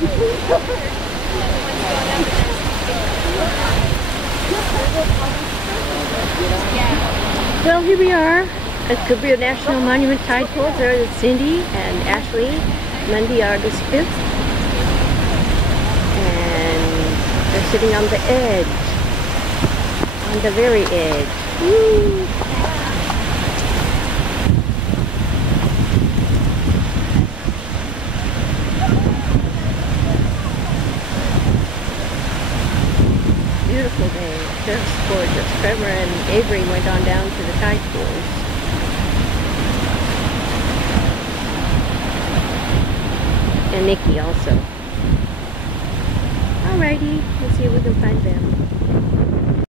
Well, here we are at Cabrillo National Monument Tide Pools. There are Cindy and Ashley, Monday, August 5th. And they're sitting on the edge. On the very edge. Woo! Beautiful day, just gorgeous. Trevor and Avery went on down to the tide pools. And Nikki also. Alrighty, let's see if we can find them.